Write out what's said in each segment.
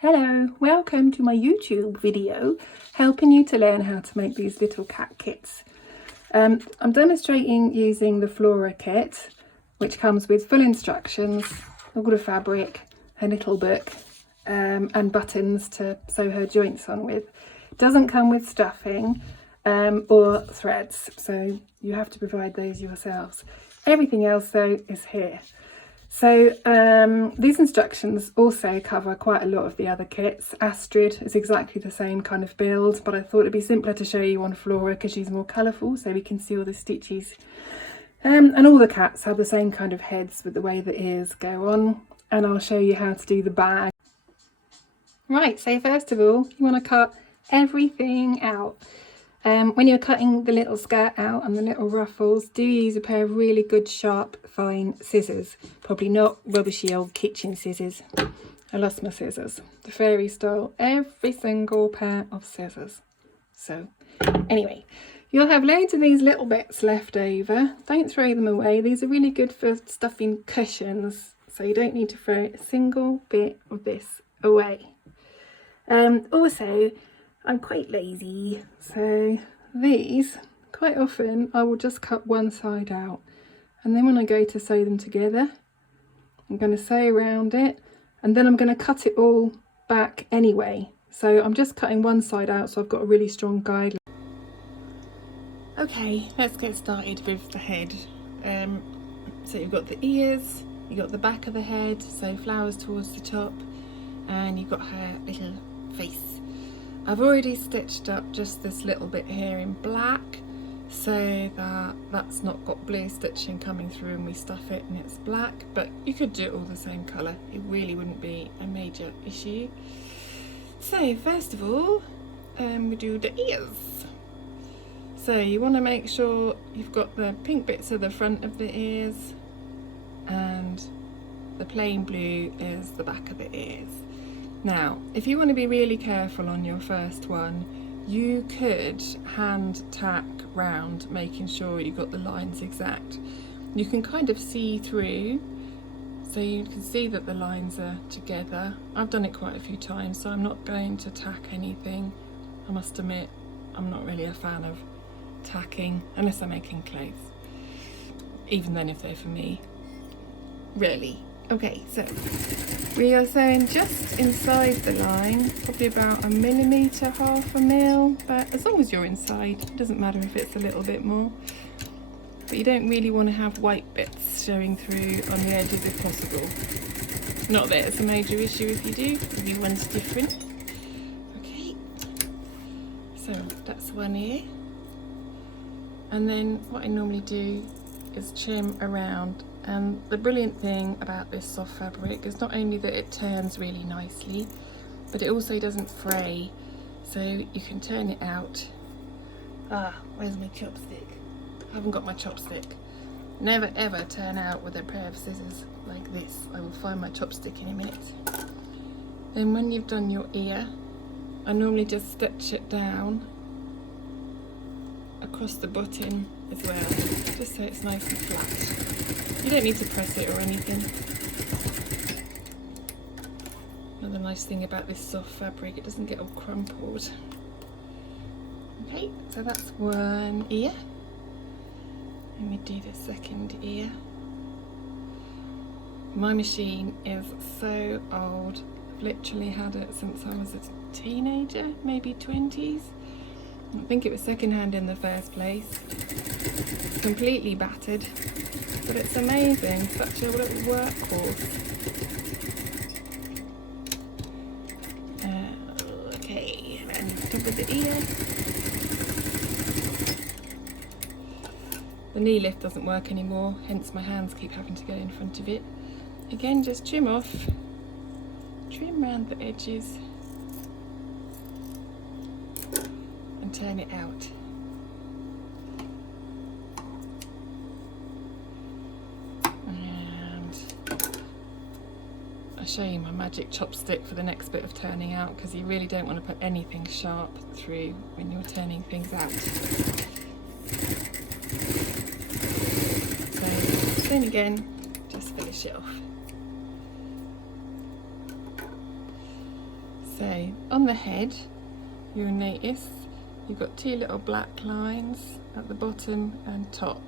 Hello, welcome to my YouTube video helping you to learn how to make these little cat kits. I'm demonstrating using the Flora kit, which comes with full instructions, all the fabric, a little book and buttons to sew her joints on with. It doesn't come with stuffing or threads, so you have to provide those yourselves. Everything else though is here. So these instructions also cover quite a lot of the other kits. Astrid is exactly the same kind of build, but I thought it'd be simpler to show you on Flora because she's more colourful, so we can see all the stitches. And all the cats have the same kind of heads with the way the ears go on, and I'll show you how to do the bag. Right, so first of all, you want to cut everything out. When you're cutting the little skirt out and the little ruffles, do use a pair of really good, sharp, fine scissors. Probably not rubbishy old kitchen scissors. I lost my scissors. The fairy stole every single pair of scissors. So, anyway, you'll have loads of these little bits left over. Don't throw them away. These are really good for stuffing cushions, so you don't need to throw a single bit of this away. Also, I'm quite lazy, so these, quite often I will just cut one side out, and then when I go to sew them together, I'm going to sew around it, and then I'm going to cut it all back anyway. So I'm just cutting one side out, so I've got a really strong guide. Okay, let's get started with the head. So you've got the ears, you've got the back of the head, so flowers towards the top, and you've got her little face. I've already stitched up just this little bit here in black so that that's not got blue stitching coming through and we stuff it and it's black, but you could do it all the same colour, it really wouldn't be a major issue. So first of all, we do the ears. So you want to make sure you've got the pink bits at the front of the ears and the plain blue is the back of the ears. Now, if you want to be really careful on your first one, you could hand tack round, making sure you got the lines exact. You can kind of see through, so you can see that the lines are together. I've done it quite a few times, so I'm not going to tack anything. I must admit, I'm not really a fan of tacking, unless I'm making clothes. Even then, if they're for me. Really. Okay, so we are sewing just inside the line, probably about a millimetre, half a mil, but as long as you're inside, it doesn't matter if it's a little bit more. But you don't really want to have white bits showing through on the edges if possible. Not that it's a major issue if you do, everyone's different. Okay, so that's one ear. And then what I normally do is trim around. And the brilliant thing about this soft fabric is not only that it turns really nicely, but it also doesn't fray, so you can turn it out. Where's my chopstick? I haven't got my chopstick. Never ever turn out with a pair of scissors like this. I will find my chopstick in a minute. Then when you've done your ear, I normally just stitch it down across the button as well, just so it's nice and flat. You don't need to press it or anything. Another nice thing about this soft fabric, it doesn't get all crumpled. Okay, so that's one ear. Let me do the second ear. My machine is so old. I've literally had it since I was a teenager, maybe 20s. I think it was secondhand in the first place. It's completely battered, but it's amazing, such a little workhorse. Okay, and top of the ear. The knee lift doesn't work anymore, hence my hands keep having to go in front of it. Again, just trim off, trim around the edges, and turn it out. And I'll show you my magic chopstick for the next bit of turning out, because you really don't want to put anything sharp through when you're turning things out. So then again, just finish it off. So on the head, you'll notice you've got two little black lines at the bottom and top.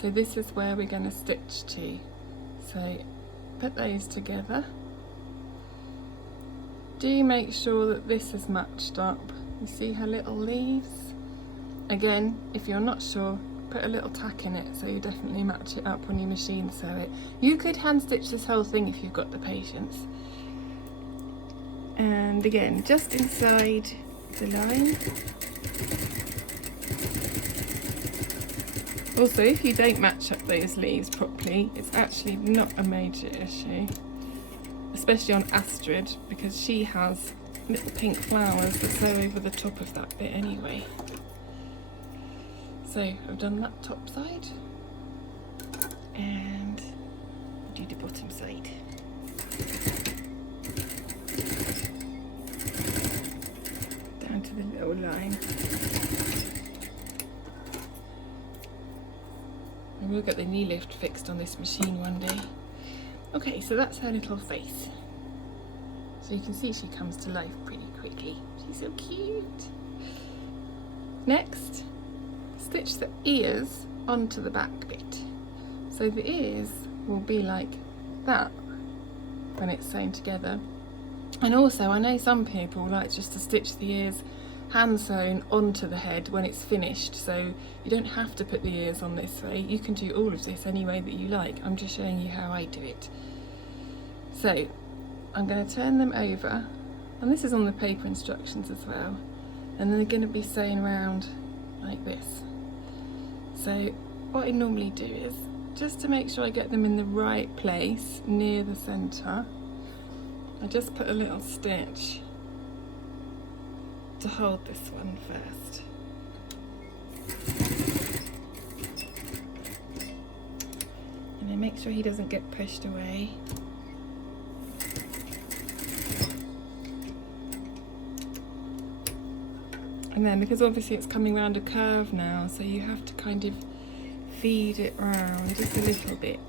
So this is where we're going to stitch to. So put those together. Do make sure that this is matched up. You see her little leaves? Again, if you're not sure, put a little tack in it so you definitely match it up when you machine sew it. You could hand stitch this whole thing if you've got the patience. And again, just inside the line. Also, if you don't match up those leaves properly, it's actually not a major issue, especially on Astrid, because she has little pink flowers that sew over the top of that bit anyway. So I've done that top side and do the bottom side. Down to the little line. I will get the knee lift fixed on this machine one day. Okay, so that's her little face. So you can see she comes to life pretty quickly. She's so cute. Next, stitch the ears onto the back bit. So the ears will be like that when it's sewn together. And also, I know some people like just to stitch the ears hand sewn onto the head when it's finished, so you don't have to put the ears on this way. You can do all of this any way that you like. I'm just showing you how I do it. So I'm going to turn them over, and this is on the paper instructions as well, and then they're going to be sewn around like this. So what I normally do is, just to make sure I get them in the right place near the centre, I just put a little stitch to hold this one first. And then make sure he doesn't get pushed away. And then, because obviously it's coming around a curve now, so you have to kind of feed it round just a little bit.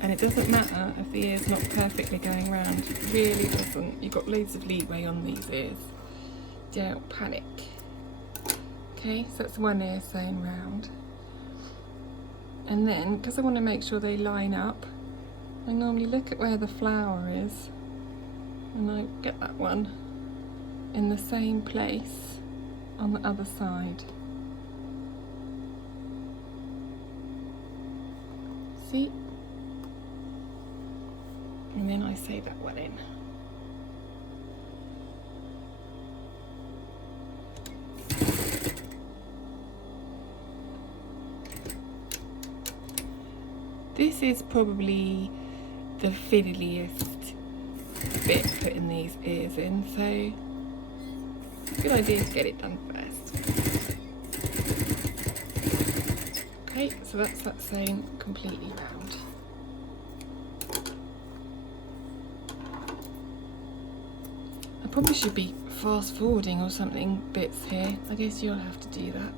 And it doesn't matter if the ear's not perfectly going round, it really doesn't. You've got loads of leeway on these ears. Don't panic. Okay, so that's one ear sewn round. And then, because I want to make sure they line up, I normally look at where the flower is and I get that one in the same place on the other side. See? And then I sew that one in. This is probably the fiddliest bit putting these ears in, so good idea to get it done first. Okay, so that's that sewn completely round. I probably should be fast forwarding or something bits here. I guess you'll have to do that.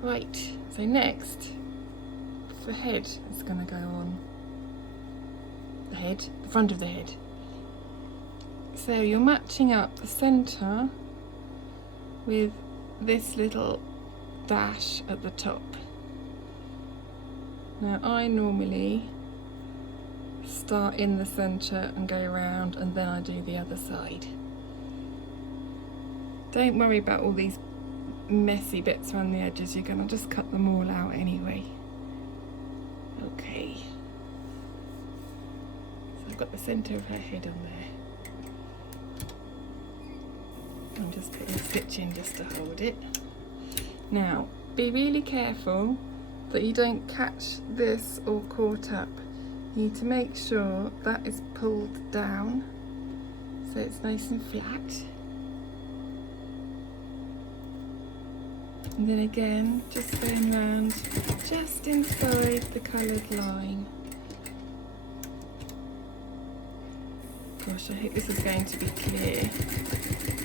Right, so next, the head is going to go on. The head, the front of the head. So you're matching up the centre with this little dash at the top. Now I normally start in the centre and go around, and then I do the other side. Don't worry about all these messy bits around the edges, you're going to just cut them all out anyway. Okay, so I've got the centre of her head on there. I'm just putting a stitch in just to hold it. Now, be really careful that you don't catch this all caught up. You need to make sure that is pulled down so it's nice and flat. And then again, just going round just inside the coloured line. Gosh, I hope this is going to be clear.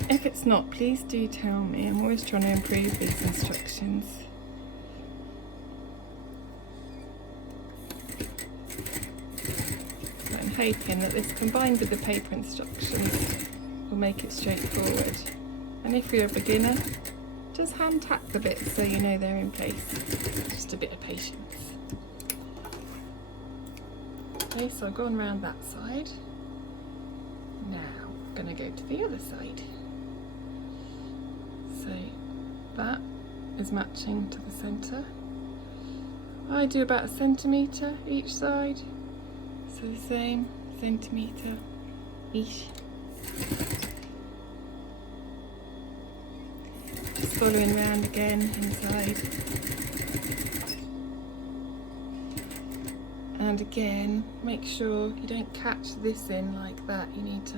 If it's not, please do tell me. I'm always trying to improve these instructions. hoping that this combined with the paper instructions will make it straightforward. And if you're a beginner, just hand tack the bits so you know they're in place. Just a bit of patience. Okay, so I've gone round that side. Now I'm going to go to the other side. So that is matching to the centre. I do about 1 centimetre each side. So the same, centimetre each. Just following round again inside. And again, make sure you don't catch this in like that. You need to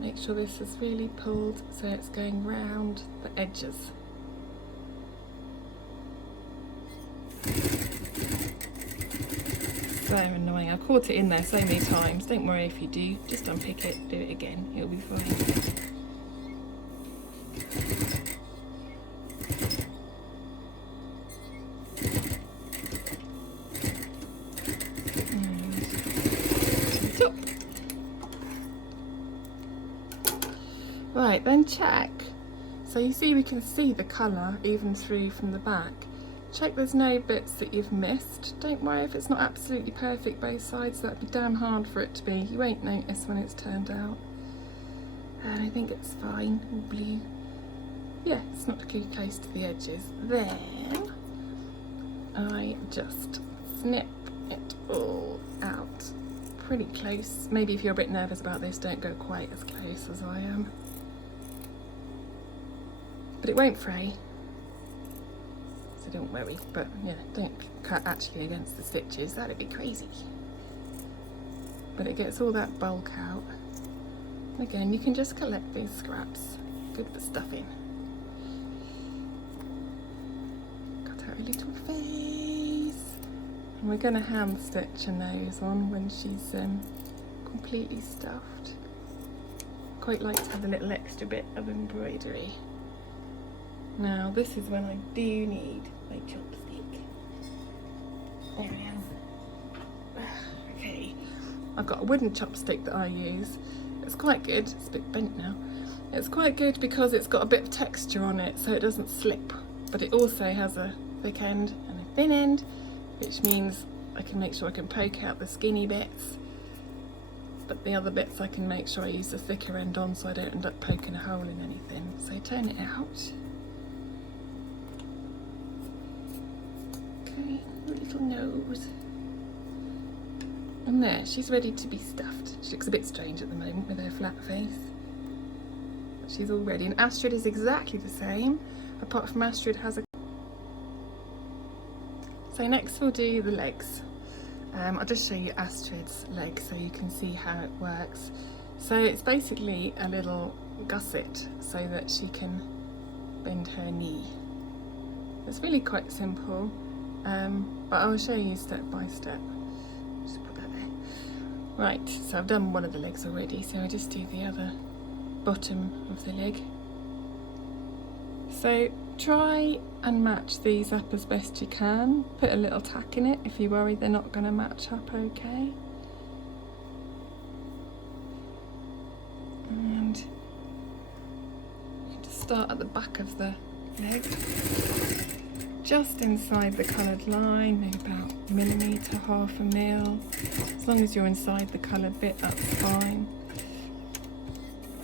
make sure this is really pulled so it's going round the edges. So annoying. I've caught it in there so many times. Don't worry if you do. Just unpick it, do it again. It'll be fine. Right, then check. So you see we can see the colour even through from the back. Check there's no bits that you've missed. Don't worry if it's not absolutely perfect both sides, that'd be damn hard for it to be. You won't notice when it's turned out. And I think it's fine, all blue. Yeah, it's not too close to the edges. Then I just snip it all out pretty close. Maybe if you're a bit nervous about this, don't go quite as close as I am. But it won't fray, so don't worry. But yeah, don't cut actually against the stitches, that'd be crazy. But it gets all that bulk out. And again, you can just collect these scraps, good for stuffing. Got her little face. And we're going to hand stitch a nose on when she's completely stuffed. Quite like to have a little extra bit of embroidery. Now this is when I do need my chopstick. There I am. Okay, I've got a wooden chopstick that I use. It's quite good, it's a bit bent now. It's quite good because it's got a bit of texture on it so it doesn't slip. But it also has a thick end and a thin end, which means I can make sure I can poke out the skinny bits. But the other bits I can make sure I use the thicker end on so I don't end up poking a hole in anything. So turn it out. Little nose. And there, she's ready to be stuffed. She looks a bit strange at the moment with her flat face. But she's all ready. And Astrid is exactly the same, apart from Astrid has a... So next we'll do the legs. I'll just show you Astrid's leg so you can see how it works. So it's basically a little gusset so that she can bend her knee. It's really quite simple. But I'll show you step by step. Just put that there. Right, so I've done one of the legs already, so I'll just do the other bottom of the leg. So try and match these up as best you can. Put a little tack in it if you worry they're not going to match up okay. And you just start at the back of the leg. Just inside the coloured line, maybe about a millimetre, half a mil. As long as you're inside the coloured bit, that's fine.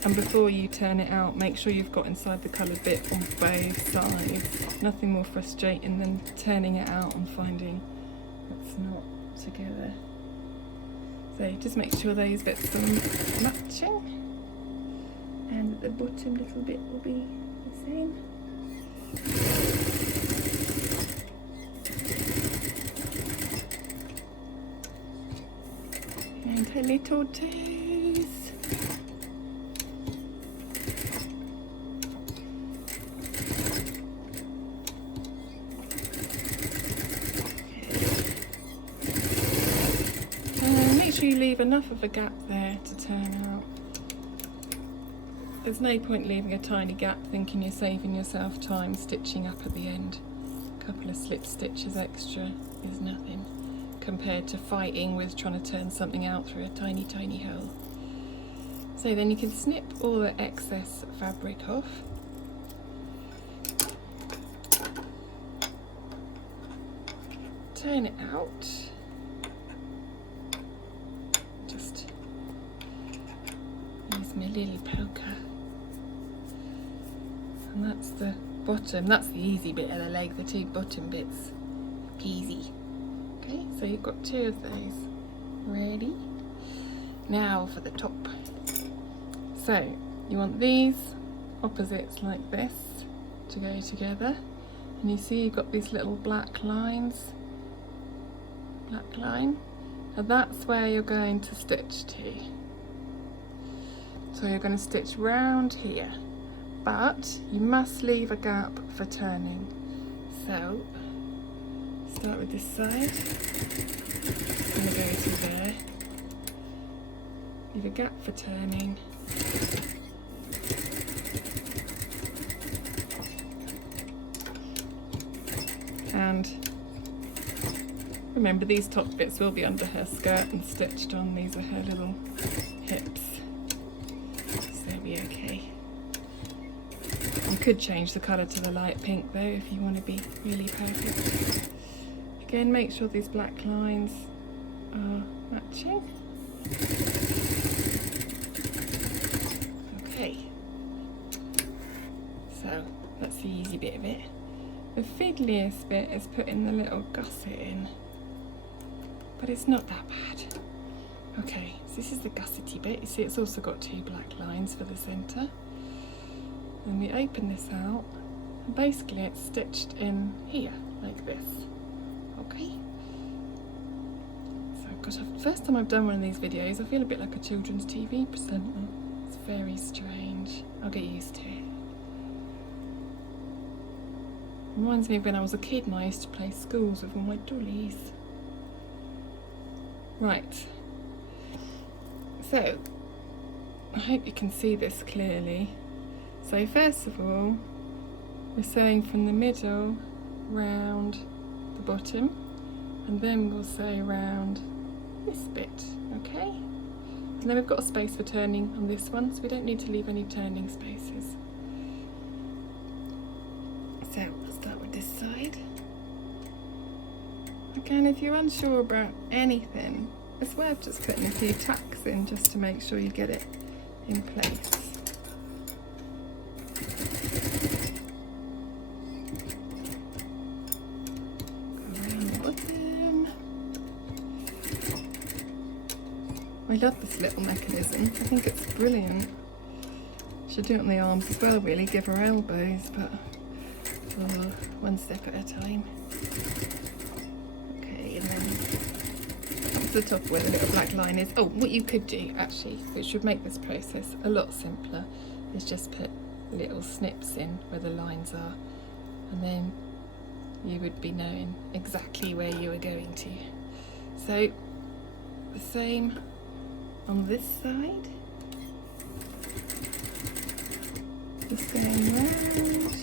And before you turn it out, make sure you've got inside the coloured bit on both sides. Nothing more frustrating than turning it out and finding it's not together. So just make sure those bits are matching. And the bottom little bit will be the same. And her little toes. And make sure you leave enough of a gap there to turn out. There's no point leaving a tiny gap thinking you're saving yourself time stitching up at the end. A couple of slip stitches extra is nothing. compared to fighting with trying to turn something out through a tiny, tiny hole. So then you can snip all the excess fabric off. Turn it out. Just use my lily poker. And that's the bottom. That's the easy bit of the leg, the two bottom bits. Easy. Okay, so you've got two of those ready. Now for the top. So you want these opposites like this to go together. And you see you've got these little black lines. Black line. And that's where you're going to stitch to. So you're going to stitch round here. But you must leave a gap for turning. So start with this side. I'm going to go to there. Leave a gap for turning. And remember, these top bits will be under her skirt and stitched on. These are her little hips. So they'll be okay. You could change the colour to the light pink though if you want to be really perfect. Again, make sure these black lines are matching. Okay, so that's the easy bit of it. The fiddliest bit is putting the little gusset in, but it's not that bad. Okay, so this is the gussety bit. You see it's also got two black lines for the centre. And we open this out, and basically it's stitched in here, like this. Okay? So I've got first time I've done one of these videos, I feel a bit like a children's TV presenter. It's very strange. I'll get used to it. Reminds me of when I was a kid and I used to play schools with all my dollies. Right. So, I hope you can see this clearly. So first of all, we're sewing from the middle round the bottom, and then we'll sew round this bit, okay? And then we've got a space for turning on this one, so we don't need to leave any turning spaces. So we'll start with this side. Again, if you're unsure about anything, it's worth just putting a few tacks in just to make sure you get it in place. I love this little mechanism. I think it's brilliant. Should do it on the arms as well, really, give her elbows, but one step at a time. Okay, and then up to the top where the little black line is. Oh, what you could do actually, which would make this process a lot simpler, is just put little snips in where the lines are, and then you would be knowing exactly where you were going to. So the same on this side, just going round.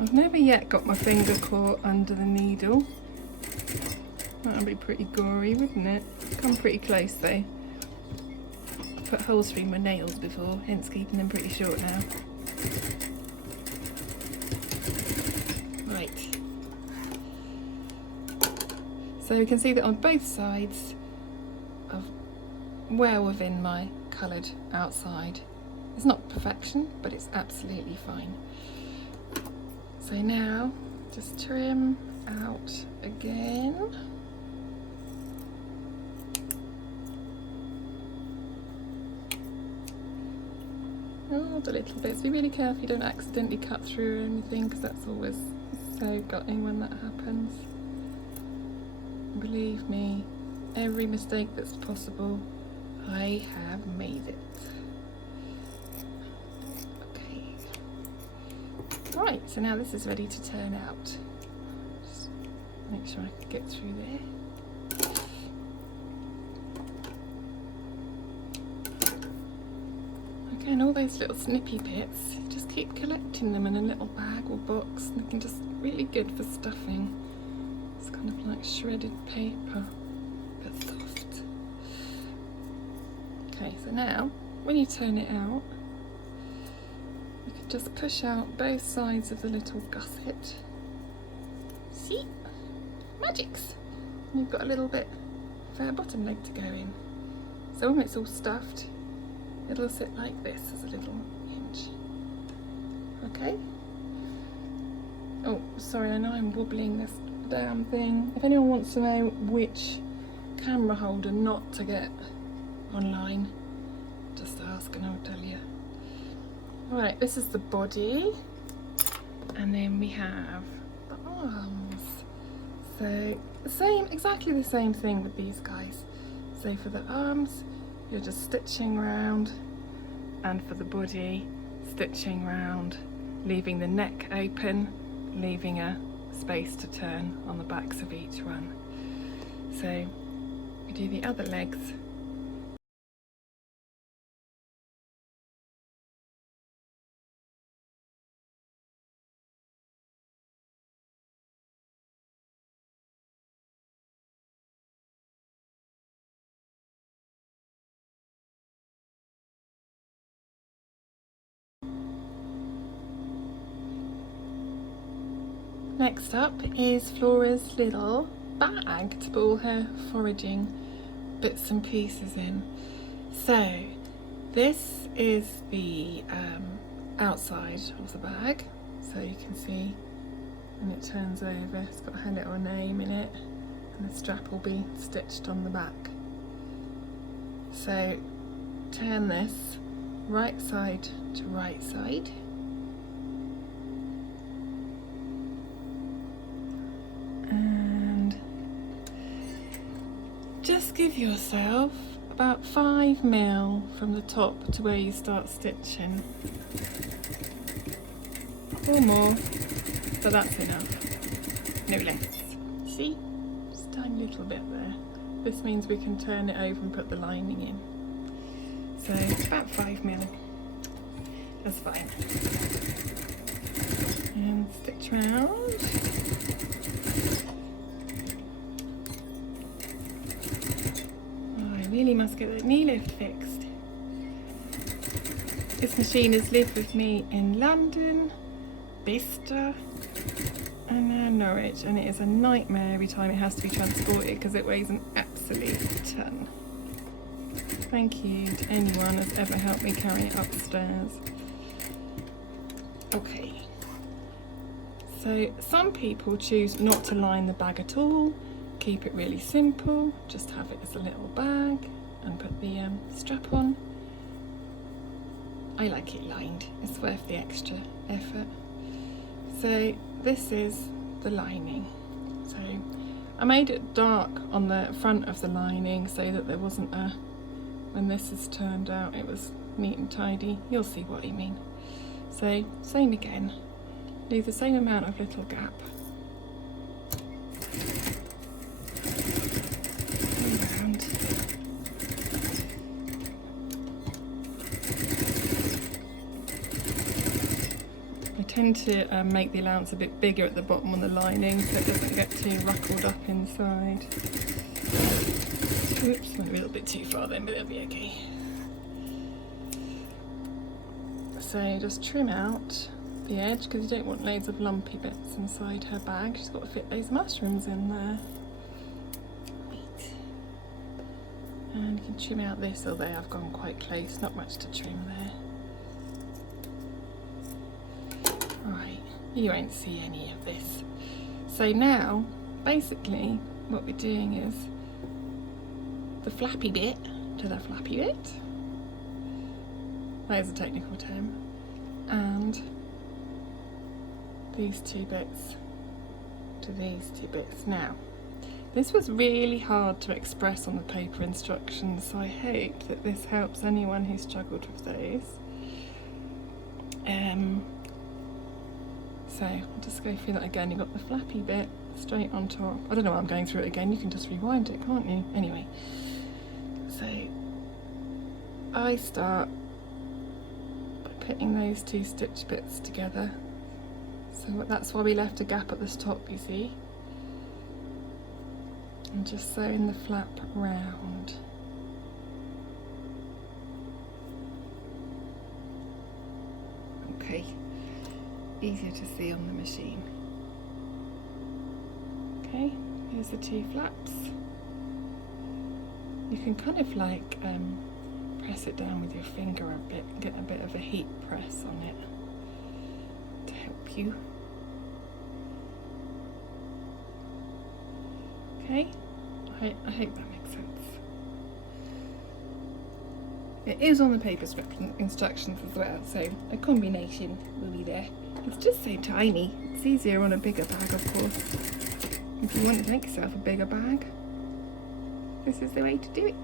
I've never yet got my finger caught under the needle. That would be pretty gory, wouldn't it? Come pretty close though. Put holes through my nails before, hence keeping them pretty short now. Right. So we can see that on both sides of well within my coloured outside. It's not perfection, but it's absolutely fine. So now just trim out again. Oh, the little bits. Be really careful you don't accidentally cut through or anything, because that's always so gutting when that happens. Believe me, every mistake that's possible, I have made it. Okay. Right, so now this is ready to turn out. Just make sure I can get through there. And all those little snippy bits, just keep collecting them in a little bag or box, and they can just really good for stuffing. It's kind of like shredded paper, but soft. Okay, so now when you turn it out, you can just push out both sides of the little gusset. See? Magics! And you've got a little bit for our bottom leg to go in. So when it's all stuffed, it'll sit like this as a little hinge. Okay? Oh, sorry, I know I'm wobbling this damn thing. If anyone wants to know which camera holder not to get online, just ask and I'll tell you. Right, this is the body, and then we have the arms. So exactly the same thing with these guys. So for the arms, you're just stitching round, and for the body, stitching round, leaving the neck open, leaving a space to turn on the backs of each one. So we do the other legs. Next up is Flora's little bag to put all her foraging bits and pieces in. So this is the outside of the bag, so you can see when it turns over, it's got her little name in it, and the strap will be stitched on the back. So turn this right side to right side. Just give yourself about 5 mil from the top to where you start stitching, or more, but that's enough, no less. See, just a tiny little bit there. This means we can turn it over and put the lining in. So it's about 5 mil, that's fine. And stitch round. Really must get that knee lift fixed. This machine has lived with me in London, Bicester, and now Norwich, and it is a nightmare every time it has to be transported because it weighs an absolute ton. Thank you to anyone that's ever helped me carry it upstairs. Okay, so some people choose not to line the bag at all. Keep it really simple, just have it as a little bag and put the strap on. I like it lined, it's worth the extra effort. So this is the lining. So I made it dark on the front of the lining so that there wasn't when this is turned out, it was neat and tidy. You'll see what I mean. So same again, leave the same amount of little gap. I tend to make the allowance a bit bigger at the bottom on the lining so it doesn't get too ruckled up inside. Oops, went a little bit too far then, but it'll be okay. So just trim out the edge because you don't want loads of lumpy bits inside her bag. She's got to fit those mushrooms in there. Right. And you can trim out this, although I've gone quite close, not much to trim there. Right, you won't see any of this. So now, basically, what we're doing is the flappy bit to the flappy bit. That is a technical term. And these two bits to these two bits. Now, this was really hard to express on the paper instructions, so I hope that this helps anyone who struggled with those. So I'll just go through that again. You've got the flappy bit straight on top. I don't know why I'm going through it again. You can just rewind it, can't you? Anyway, so I start putting those two stitch bits together. So that's why we left a gap at the top, you see. And just sewing the flap round. Okay, easier to see on the machine. Okay, here's the two flaps. You can kind of like press it down with your finger a bit, get a bit of a heat press on it to help you. Okay, I hope that makes sense. It is on the paper instructions as well, so a combination will be there. It's just so tiny. It's easier on a bigger bag, of course. If you want to make yourself a bigger bag, this is the way to do it.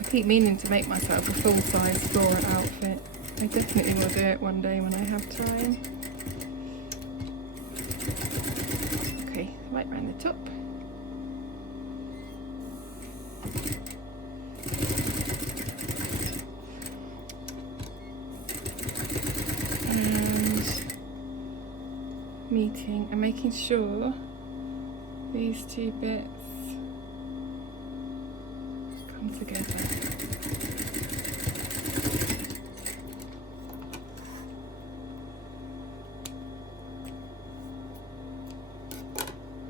I keep meaning to make myself a full-size Flora outfit. I definitely will do it one day when I have time. Okay, right round the top. Meeting and making sure these two bits come together.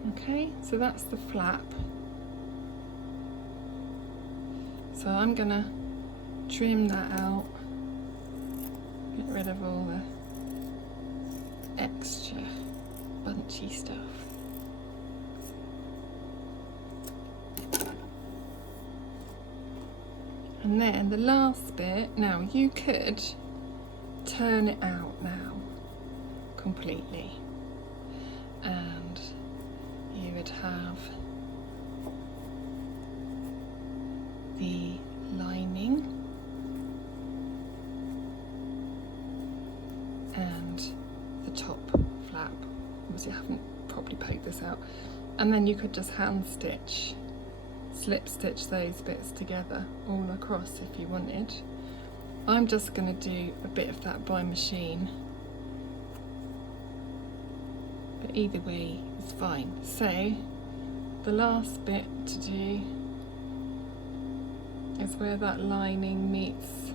Okay, so that's the flap. So I'm gonna trim that out, get rid of all the extra bunchy stuff. And then the last bit, now you could turn it out now completely, and you would have the lining and the top flap. Obviously I haven't properly poked this out, and then you could just hand stitch, slip stitch those bits together all across if you wanted. I'm just going to do a bit of that by machine, but either way is fine. So the last bit to do is where that lining meets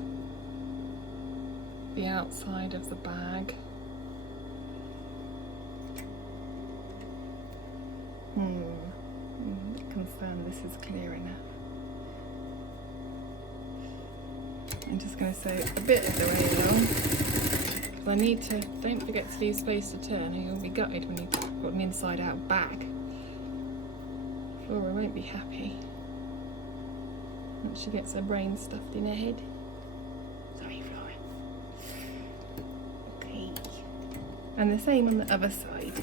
the outside of the bag. I can stand this is clear enough. I'm just going to sew a bit of the way along, because I need to, don't forget to leave space to turn, or you'll be gutted when you've got an inside out bag. Flora won't be happy once she gets her brain stuffed in her head. Sorry, Flora. Okay. And the same on the other side.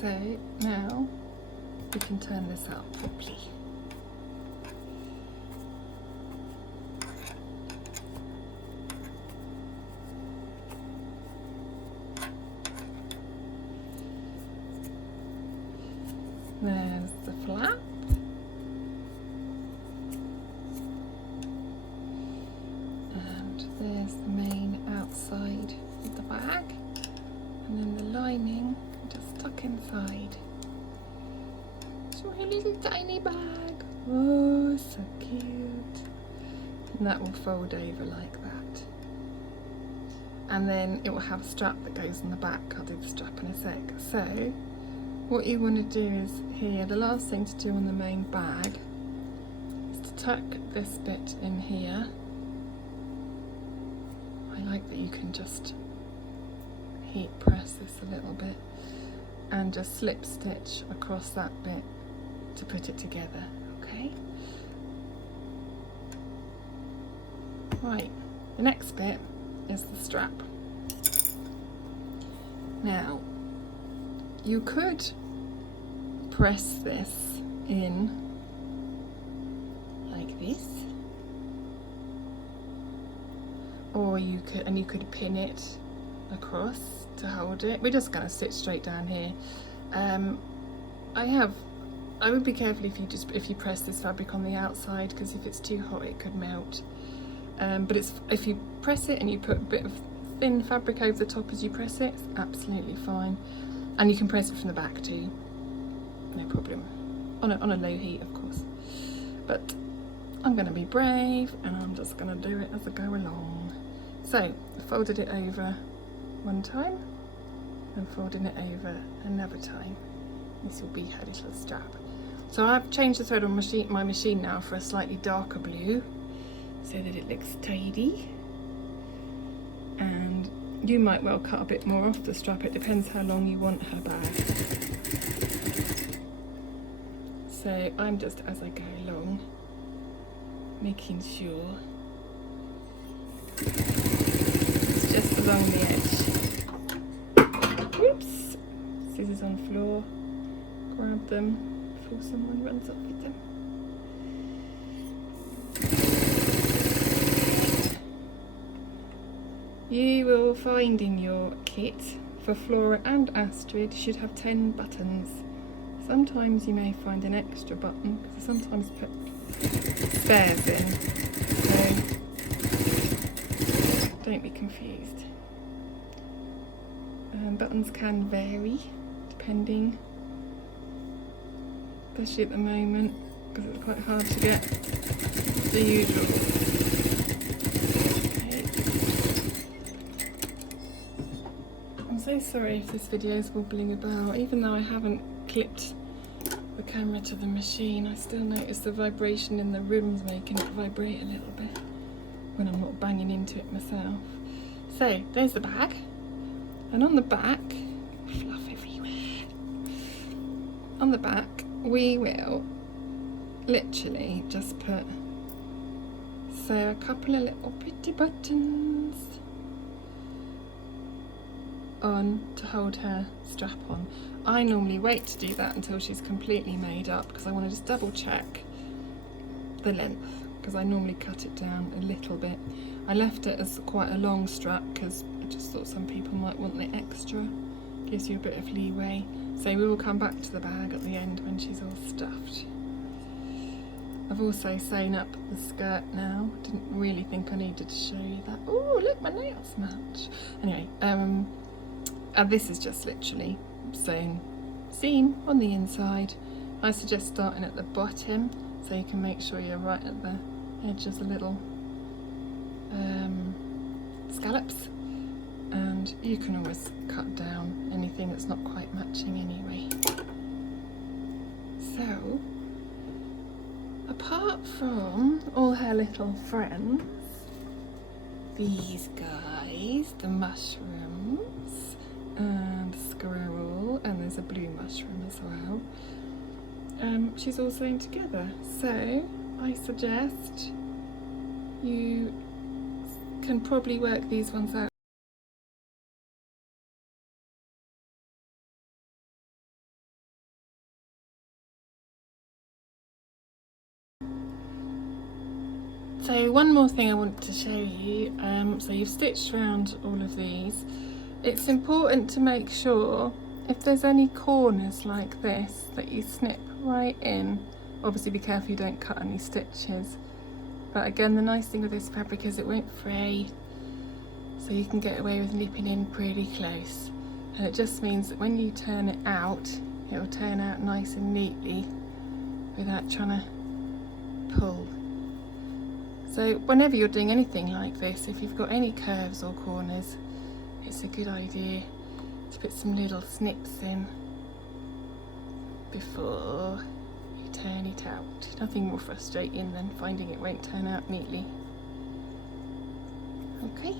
So now we can turn this out properly. There's the flap. And there's the main outside of the bag. And then the lining just tuck inside. It's my little tiny bag. Oh, so cute. And that will fold over like that. And then it will have a strap that goes on the back. I'll do the strap in a sec. So what you want to do is here, the last thing to do on the main bag is to tuck this bit in here. I like that you can just heat press this a little bit and just slip stitch across that bit to put it together, okay? Right, the next bit is the strap. Now, you could press this in like this, or you could pin it across to hold it. We're just going to stitch straight down here. I would be careful if you press this fabric on the outside, because if it's too hot it could melt. But if you press it and you put a bit of thin fabric over the top as you press it, it's absolutely fine. And you can press it from the back too, no problem. On a low heat, of course. But I'm going to be brave and I'm just going to do it as I go along. So I folded it over one time and folding it over another time. This will be her little strap. So I've changed the thread on my machine now for a slightly darker blue so that it looks tidy. And you might well cut a bit more off the strap, it depends how long you want her bag. So I'm just, as I go along, making sure it's just along the edge. Oops, scissors on floor, grab them before someone runs off with them. You will find in your kit for Flora and Astrid should have 10 buttons. Sometimes you may find an extra button because I sometimes put spares in, so don't be confused. Buttons can vary depending, especially at the moment because it's quite hard to get the usual. Okay. I'm so sorry if this video is wobbling about, even though I haven't clipped the camera to the machine. I still notice the vibration in the rims making it vibrate a little bit when I'm not banging into it myself. So there's the bag, and on the back, fluff everywhere. On the back we will literally just put a couple of little pretty buttons on to hold her strap on. I normally wait to do that until she's completely made up because I want to just double check the length, because I normally cut it down a little bit. I left it as quite a long strap because I just thought some people might want the extra, gives you a bit of leeway. So we will come back to the bag at the end when she's all stuffed. I've also sewn up the skirt now. Didn't really think I needed to show you that. Oh, look, my nails match. Anyway, and this is just literally sewn seam on the inside. I suggest starting at the bottom so you can make sure you're right at the edges, a little scallops, and you can always cut down anything that's not quite matching anyway. So apart from all her little friends, these guys, the mushrooms and squirrel, and there's a blue mushroom as well, she's all sewn together. So I suggest you can probably work these ones out. So one more thing I want to show you, so you've stitched around all of these. It's important to make sure if there's any corners like this that you snip right in. Obviously be careful you don't cut any stitches, but again the nice thing with this fabric is it won't fray, so you can get away with nipping in pretty close, and it just means that when you turn it out, it'll turn out nice and neatly without trying to pull. So whenever you're doing anything like this, if you've got any curves or corners, it's a good idea to put some little snips in before you turn it out. Nothing more frustrating than finding it won't turn out neatly. Okay,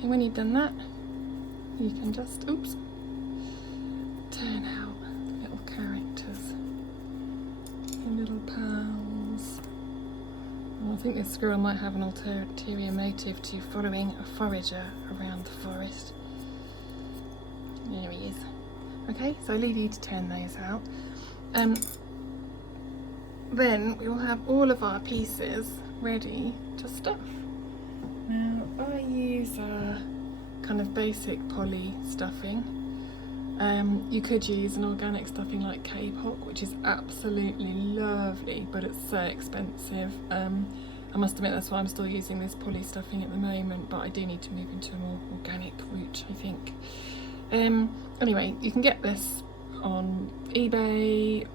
and when you've done that, you can just, oops, turn out little characters, your little pals. I think this squirrel might have an ulterior motive to following a forager around the forest. There he is. Okay, so I leave you to turn those out. Then we will have all of our pieces ready to stuff. Now I use kind of basic poly stuffing. You could use an organic stuffing like K-pop, which is absolutely lovely, but it's so expensive. I must admit that's why I'm still using this poly stuffing at the moment, but I do need to move into a more organic route, I think. Anyway, you can get this on eBay,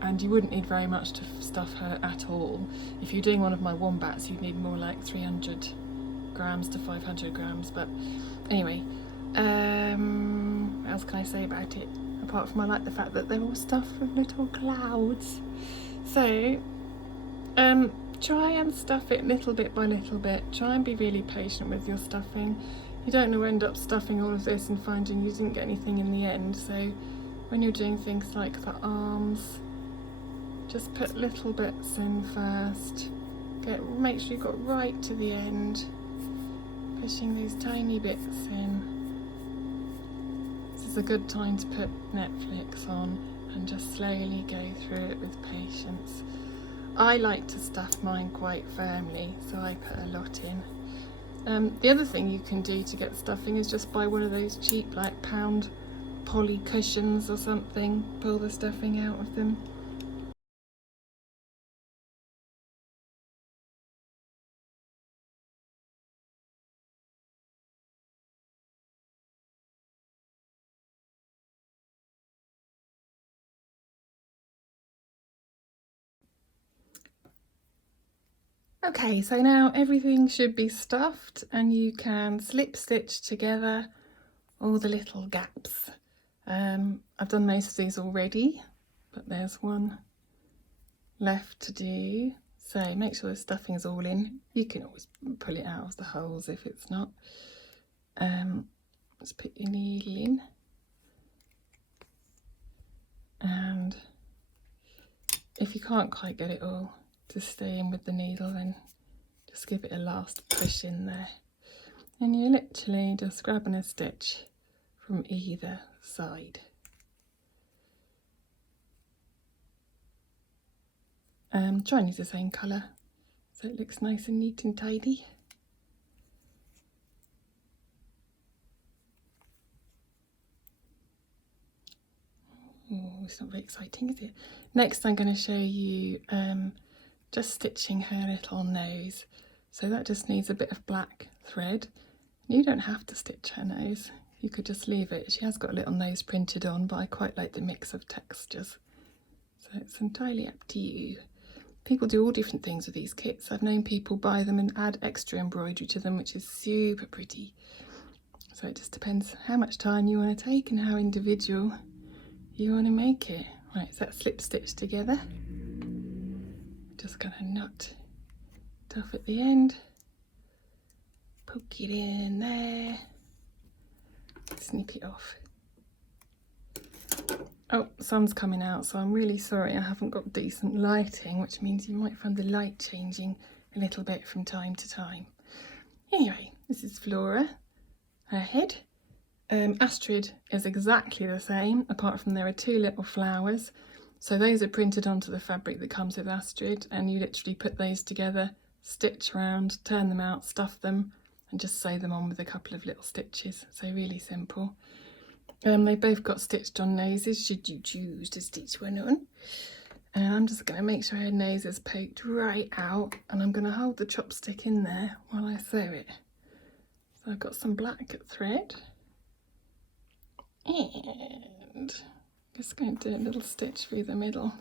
and you wouldn't need very much to stuff her at all. If you're doing one of my wombats, you'd need more like 300 grams to 500 grams, but anyway, what else can I say about it, apart from I like the fact that they're all stuffed with little clouds. So try and stuff it little bit by little bit. Try and be really patient with your stuffing. You don't know, end up stuffing all of this and finding you didn't get anything in the end. So when you're doing things like the arms, just put little bits in first. Make sure you got right to the end, pushing these tiny bits in. This is a good time to put Netflix on and just slowly go through it with patience. I like to stuff mine quite firmly, so I put a lot in. The other thing you can do to get stuffing is just buy one of those cheap like pound poly cushions or something, pull the stuffing out of them. Okay, so now everything should be stuffed and you can slip stitch together all the little gaps. I've done most of these already, but there's one left to do. So make sure the stuffing's all in. You can always pull it out of the holes if it's not. Let's put your needle in. And if you can't quite get it all to stay in with the needle, then just give it a last push in there. And you're literally just grabbing a stitch from either side. Try and use the same colour so it looks nice and neat and tidy. Oh, it's not very exciting, is it? Next I'm going to show you just stitching her little nose. So that just needs a bit of black thread. You don't have to stitch her nose, you could just leave it. She has got a little nose printed on, but I quite like the mix of textures. So it's entirely up to you. People do all different things with these kits. I've known people buy them and add extra embroidery to them, which is super pretty. So it just depends how much time you want to take and how individual you want to make it. Right, so that's slip stitch together. Just gonna knot it off at the end, poke it in there, snip it off. Oh, sun's coming out, so I'm really sorry I haven't got decent lighting, which means you might find the light changing a little bit from time to time. Anyway, this is Flora, her head. Astrid is exactly the same, apart from there are two little flowers. So those are printed onto the fabric that comes with Astrid, and you literally put those together, stitch around, turn them out, stuff them, and just sew them on with a couple of little stitches. So really simple. They've both got stitched on noses, should you choose to stitch one on. And I'm just going to make sure her nose is poked right out, and I'm going to hold the chopstick in there while I sew it. So I've got some black thread, and just going to do a little stitch through the middle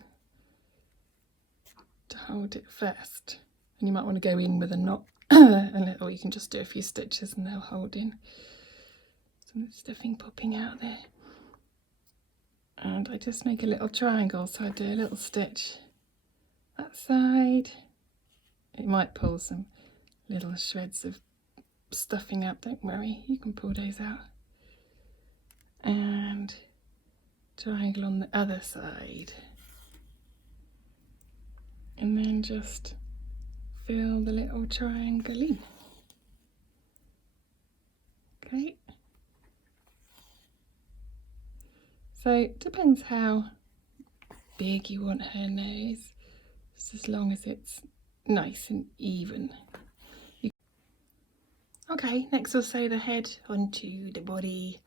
to hold it first. And you might want to go in with a knot, or you can just do a few stitches and they'll hold in. Some stuffing popping out there. And I just make a little triangle, so I do a little stitch that side. It might pull some little shreds of stuffing out, don't worry, you can pull those out. And triangle on the other side. And then just fill the little triangle in. Okay. So it depends how big you want her nose, just as long as it's nice and even. Okay, next we'll sew the head onto the body.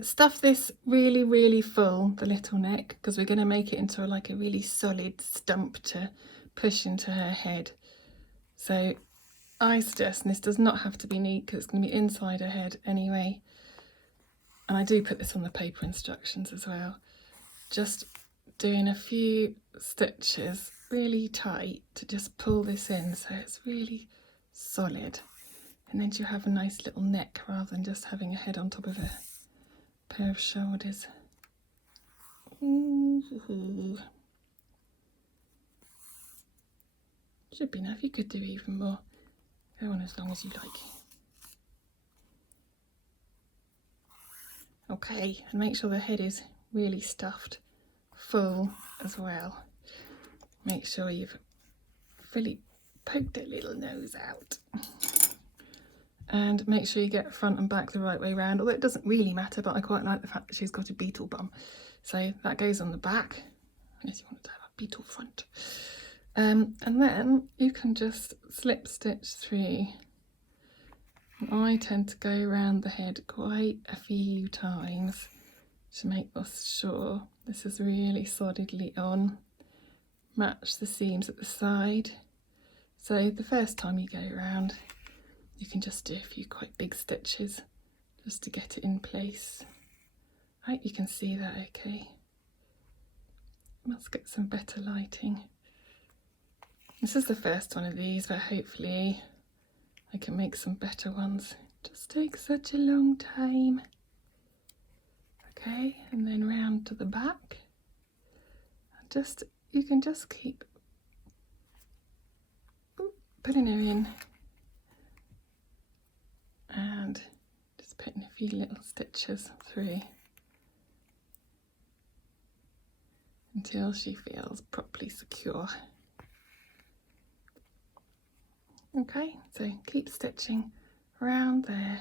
Stuff this really full, the little neck, because we're going to make it into like a really solid stump to push into her head. So I suggest, and this does not have to be neat because it's going to be inside her head anyway, and I do put this on the paper instructions as well, just doing a few stitches really tight to just pull this in so it's really solid, and then you have a nice little neck rather than just having a head on top of a pair of shoulders. Ooh. Should be enough. You could do even more. Go on as long as you like. Okay, and make sure the head is really stuffed full as well. Make sure you've fully poked her little nose out. And make sure you get front and back the right way round, although it doesn't really matter, but I quite like the fact that she's got a beetle bum. So that goes on the back, unless you want to have a beetle front. And then you can just slip stitch through. I tend to go around the head quite a few times to make sure this is really solidly on. Match the seams at the side. So the first time you go around, you can just do a few quite big stitches just to get it in place. I hope you can see that okay. Must get some better lighting. This is the first one of these, but hopefully I can make some better ones. It just takes such a long time. Okay, and then round to the back. You can just keep putting her in and just putting a few little stitches through until she feels properly secure. Okay, so keep stitching around there,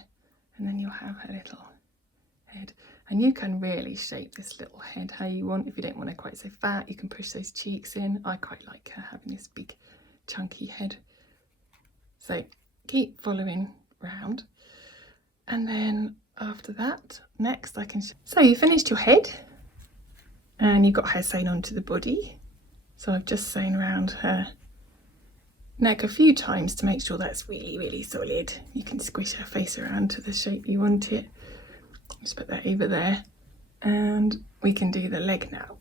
and then you'll have her little head. And you can really shape this little head how you want. If you don't want her quite so fat, you can push those cheeks in. I quite like her having this big chunky head. So keep following round, and then after that, next I can so you finished your head and you got her sewn onto the body. So I've just sewn around her neck a few times to make sure that's really solid. You can squish her face around to the shape you want it. Just put that over there, and we can do the leg now.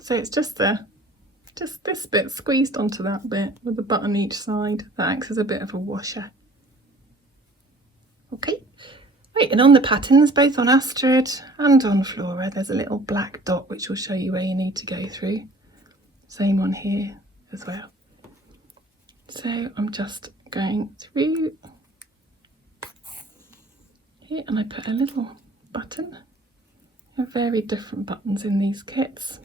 So it's just this bit squeezed onto that bit with the button each side. That acts as a bit of a washer. Okay, right, and on the patterns, both on Astrid and on Flora, there's a little black dot which will show you where you need to go through. Same on here as well. So I'm just going through here, and I put a little button. There are very different buttons in these kits.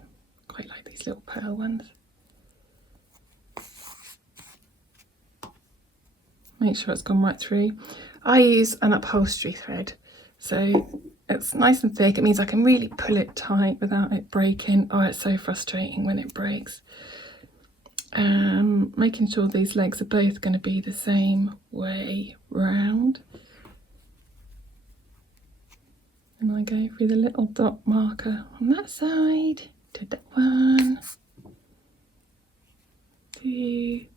Quite like these little pearl ones. Make sure it's gone right through. I use an upholstery thread, so it's nice and thick. It means I can really pull it tight without it breaking. Oh, it's so frustrating when it breaks. Making sure these legs are both going to be the same way round. And I go through the little dot marker on that side to that one, two,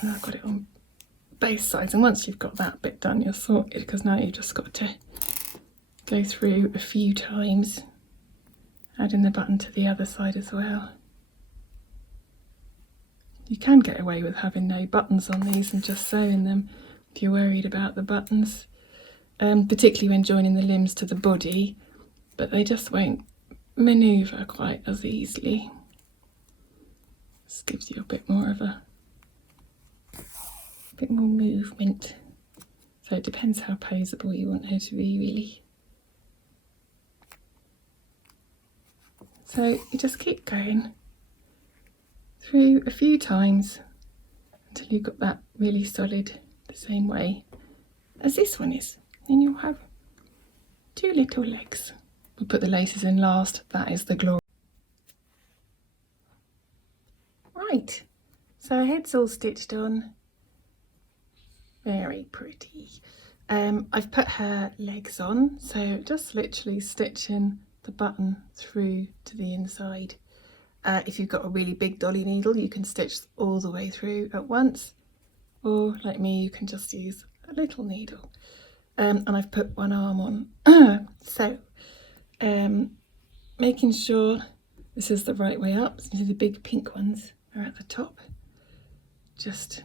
and I've got it on both sides. And once you've got that bit done, you're sorted, because now you've just got to go through a few times, adding the button to the other side as well. You can get away with having no buttons on these and just sewing them if you're worried about the buttons, particularly when joining the limbs to the body, but they just won't manoeuvre quite as easily. This gives you a bit more of a bit more movement. So it depends how poseable you want her to be, really. So you just keep going through a few times until you've got that really solid, the same way as this one is. Then you'll have two little legs. We'll put the laces in last. That is the glory. Right, so her head's all stitched on. Very pretty. I've put her legs on, so just literally stitching the button through to the inside. If you've got a really big dolly needle, you can stitch all the way through at once, or like me, you can just use a little needle. And I've put one arm on. So making sure this is the right way up. So the big pink ones are at the top. Just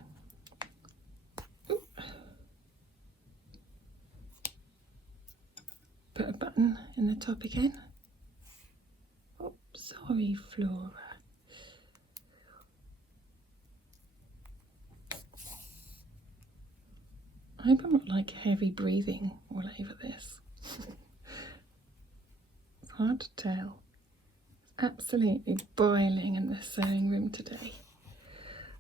put a button in the top again. Oh, sorry, Flora. I hope I'm not like heavy breathing all over this. It's hard to tell. It's absolutely boiling in the sewing room today.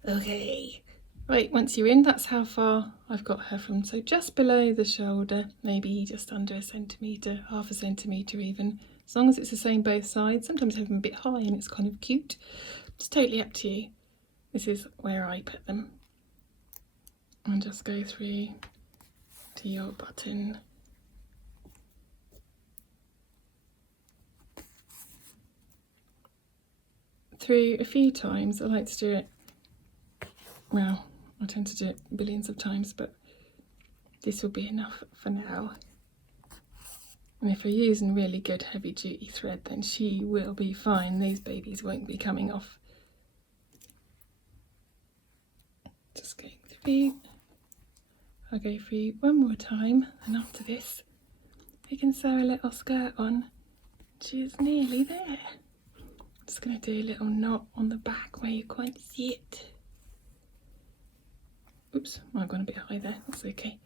Okay, right, once you're in, that's how far I've got her from. So just below the shoulder, maybe just under a centimetre, half a centimetre even. As long as it's the same both sides. Sometimes I have them a bit high and it's kind of cute. It's totally up to you. This is where I put them. And just go through to your button. Through a few times. I like to do it, well, I tend to do it billions of times, but this will be enough for now. And if you're using really good heavy duty thread, then she will be fine. These babies won't be coming off. Just going through. I'll go through one more time, and after this we can sew a little skirt on. She's nearly there. Just going to do a little knot on the back where you can't see it. Oops, I've gone a bit high there, that's okay.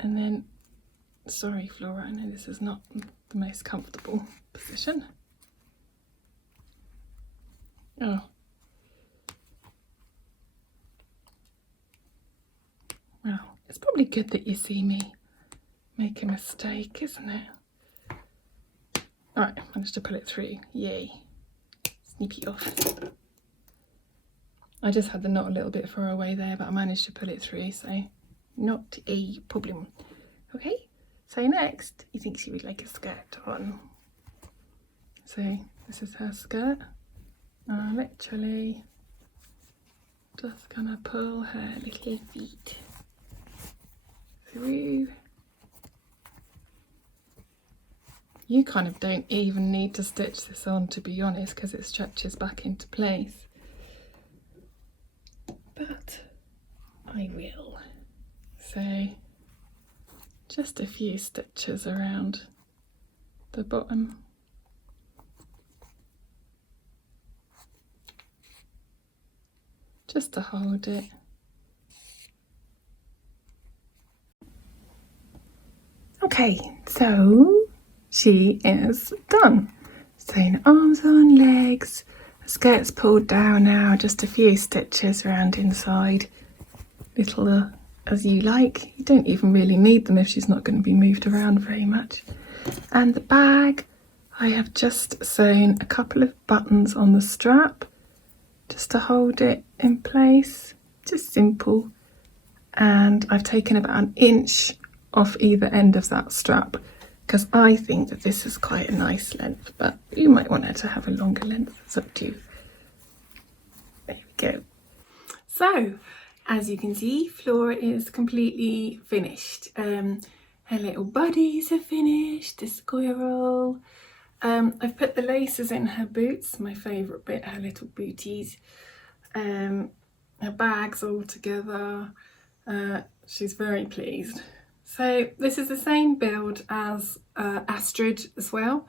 And then, sorry Flora, I know this is not the most comfortable position. Oh. Well, it's probably good that you see me make a mistake, isn't it? Alright, managed to pull it through, yay. Snip it off. I just had the knot a little bit far away there, but I managed to pull it through, so not a problem. Okay, so next, you think she would like a skirt on. So this is her skirt. Literally just gonna pull her little feet through. You kind of don't even need to stitch this on, to be honest, because it stretches back into place. But I will. So just a few stitches around the bottom. Just to hold it. Okay, so she is done. Sewing arms on, legs, the skirt's pulled down now, just a few stitches around inside, little as you like. You don't even really need them if she's not going to be moved around very much. And the bag, I have just sewn a couple of buttons on the strap just to hold it in place, just simple. And I've taken about an inch off either end of that strap because I think that this is quite a nice length, but you might want her to have a longer length. It's up to you. There we go. So as you can see, Flora is completely finished. Her little buddies are finished, the squirrel. I've put the laces in her boots, my favourite bit, her little booties. Her bags all together. She's very pleased. So this is the same build as Astrid as well.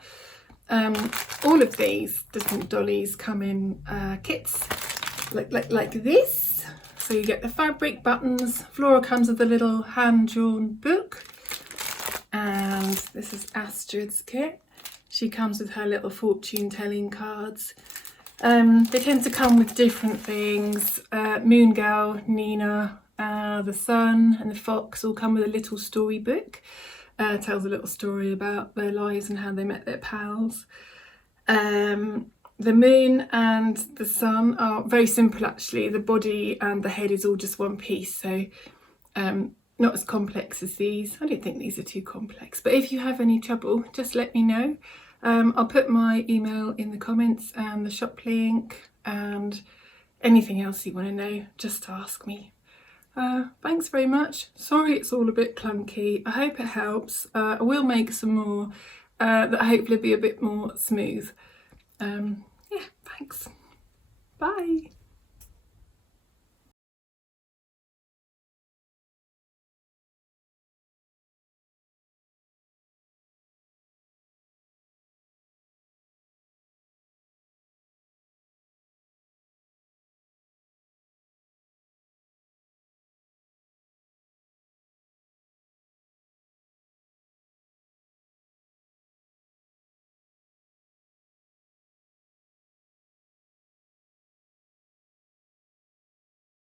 All of these different dollies come in kits like this. So you get the fabric, buttons. Flora comes with a little hand-drawn book. And this is Astrid's kit. She comes with her little fortune telling cards. They tend to come with different things. Moon Girl, Nina, the sun and the fox all come with a little storybook. Tells a little story about their lives and how they met their pals. The moon and the sun are very simple actually. The body and the head is all just one piece, so not as complex as these. I don't think these are too complex, but if you have any trouble, just let me know. I'll put my email in the comments and the shop link, and anything else you want to know, just ask me. Thanks very much. Sorry it's all a bit clunky. I hope it helps. I will make some more that hopefully be a bit more smooth. Yeah, thanks. Bye.